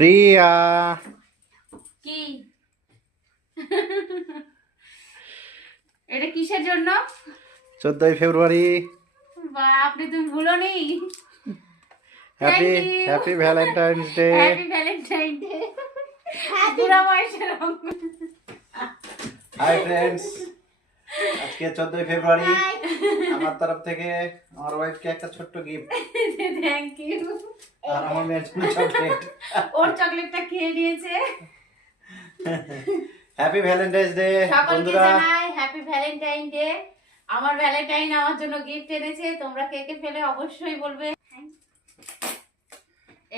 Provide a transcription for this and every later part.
প্রিয়া কি এটা কিসের জন্য? 14ই ফেব্রুয়ারি। বাপরে, তুমি ভুলোনি। Happy happy Valentine's Day. Happy Valentine Day. পুরা বয়সের হাই ফ্রেন্ডস, আজকে 14ই ফেব্রুয়ারি। আমার তরফ থেকে আমার ওয়াইফকে একটা ছোট্ট গিফট। Thank you. আর আমার মেয়ের জন্য চকলেট। ওর চকলেটটা খেয়ে নিয়েছে। হ্যাপি ভ্যালেন্টাইন্স ডে সকলকে বন্ধুরা। জানাই হ্যাপি ভ্যালেন্টাইন ডে। আমার ভ্যালেন্টাইন আমার জন্য গিফট এনেছে। তোমরা কে কে পেলে অবশ্যই বলবে।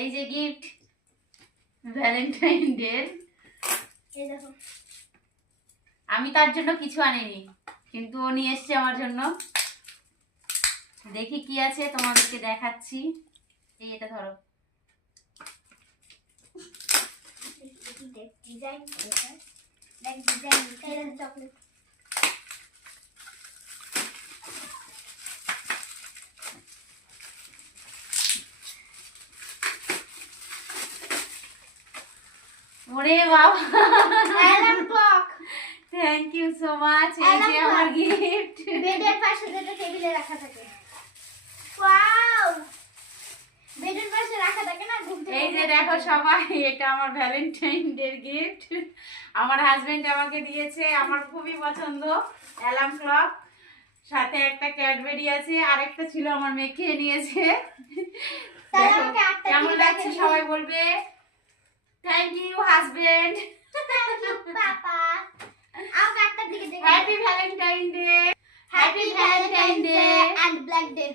এই যে গিফট ভ্যালেন্টাইন ডে। এই দেখো, আমি তার জন্য কিছু আনিনি, কিন্তু ও নিয়ে এসছে আমার জন্য। দেখি কি আছে, তোমাদেরকে দেখাচ্ছি। এই এটা ধরো। ডিজাইন দেখ, ডিজাইন চকলেট। ওরে বাবা, alarm clock. Thank you so much. এই যে আমার গিফট। বেডের পাশে যেটা টেবিলে রাখা থাকে। ওয়াও, বেডের পাশে রাখা থাকে না, ঘুম থেকে এই যে দেখো সবাই, এটা আমার ভ্যালেন্টাইন ডে গিফট। আমার হাজবেন্ড আমাকে দিয়েছে, আমার খুবই পছন্দ। অ্যালার্ম ক্লক, সাথে একটা ক্যাডবেরি আছে, আরেকটা ছিল আমার মেয়ে খেয়ে নিয়েছে। তাহলে দেখো, আমাকে আটটা কেমন দিয়ে লাগছে রেখে সবাই বলবে। Thank you husband. পাপা। আমাকে আটটার দিকে দেখে happy Valentine Day. Happy Valentine Day and black day.